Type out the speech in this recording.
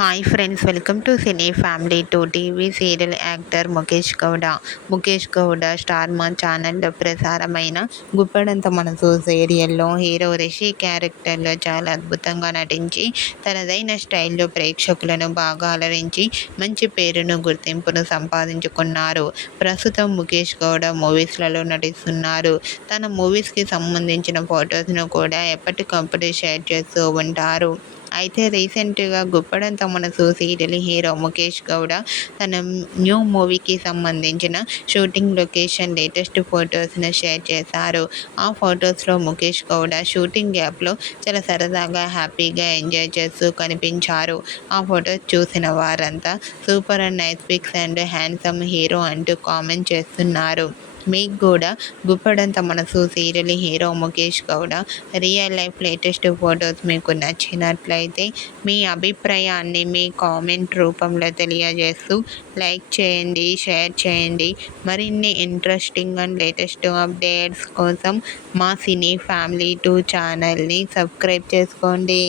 Hi friends, welcome to cine family two. TV serial actor Mukesh Gowda. Mukesh Gowda star Maa ఛానల్లో ప్రసారమైన గుప్పెడంత మనసు సీరియల్లో హీరో రిషి క్యారెక్టర్లో చాలా అద్భుతంగా నటించి తనదైన స్టైల్లో ప్రేక్షకులను బాగా అలరించి మంచి పేరును గుర్తింపును సంపాదించుకున్నారు. ప్రస్తుతం ముఖేష్ గౌడ మూవీస్లలో నటిస్తున్నారు. తన మూవీస్కి సంబంధించిన ఫొటోస్ను కూడా ఎప్పటికప్పుడు షేర్ చేస్తూ ఉంటారు. అయితే రీసెంట్గా గుప్పెడంత మనసు సీరియల్ హీరో ముఖేష్ గౌడ తన న్యూ మూవీకి సంబంధించిన షూటింగ్ లొకేషన్ లేటెస్ట్ ఫొటోస్ను షేర్ చేశారు. ఆ ఫొటోస్లో ముఖేష్ గౌడ షూటింగ్ గ్యాప్లో చాలా సరదాగా హ్యాపీగా ఎంజాయ్ చేస్తూ కనిపించారు. ఆ ఫొటోస్ చూసిన వారంతా super and nice pics and handsome hero అంటూ కామెంట్ చేస్తున్నారు. మీకు కూడా Guppedantha Manasu serial hero Mukesh Gowda real life latest photos మీకు నచ్చినట్లయితే మీ అభిప్రాయాన్ని మీ కామెంట్ రూపంలో తెలియజేస్తూ లైక్ చేయండి, షేర్ చేయండి. మరిన్ని ఇంట్రెస్టింగ్ అండ్ లేటెస్ట్ అప్డేట్స్ కోసం మా సినీ ఫ్యామిలీ 2 ఛానల్ని సబ్స్క్రైబ్ చేసుకోండి.